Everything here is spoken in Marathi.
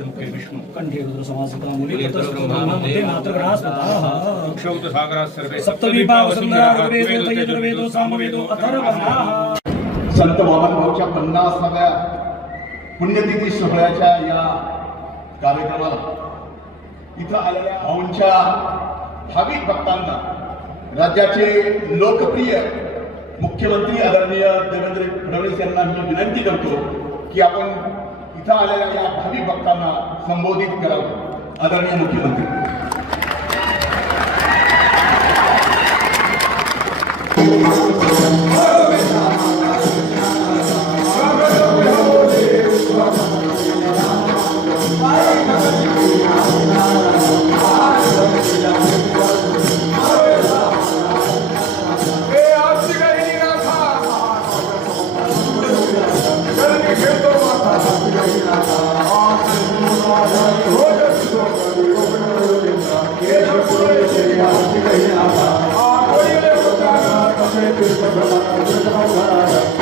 नमस्ते मुखे विष्णु कंठे रुद्र समासिता मूले मातृगणास्पदाः क्षौतसागराः सर्वे सप्तद्वीपा वसुंधरा ऋग्वेदो यजुर्वेदो सामवेदो अथर्ववेदः। संत वामन भाऊच्या 50व्या पुण्यतिथी सोहळ्याच्या या कार्यक्रमाला इथं आलेल्या भाऊंच्या भाविक भक्तांना राज्याचे लोकप्रिय मुख्यमंत्री आदरणीय देवेंद्र फडणवीस यांना मी विनंती करतो की आपण इथं आलेल्या या भाविक भक्तांना संबोधित करावं। आदरणीय मुख्यमंत्री Thank you.